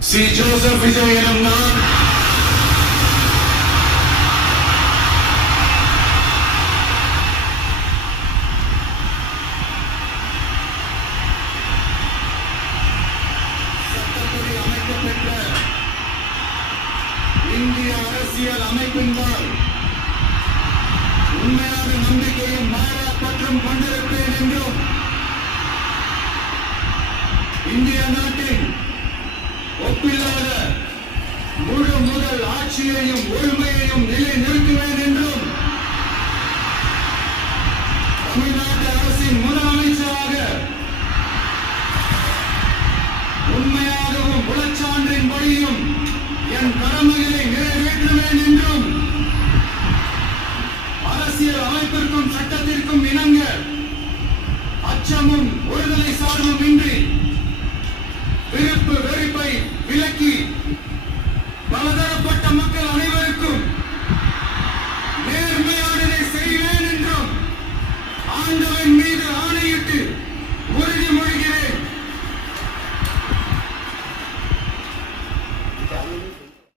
C. Joseph Vijay எனும் நான் சட்டப்படி அமைக்கப்பெற்ற இந்திய அரசியல் அமைப்பின்பால் உண்மையான நம்பிக்கையும் மாறா பற்றும் கொண்டிருப்பேன் என்றும் இந்திய நாட்டின் ஒப்பில்லாத முழு முதல் ஆட்சியையும் ஒழுமையையும் நிலைநிறுத்துவேன் என்றும் தமிழ்நாட்டு அரசின் முதலமைச்சராக உண்மையாகவும் உளச்சான்றின் படியும் என் கடமைகளை நிறைவேற்றுவேன் என்றும் அரசியல் அமைப்பிற்கும் சட்டத்திற்கும் இணங்க அச்சமும் ஒருதலை சார்பும் இன்றி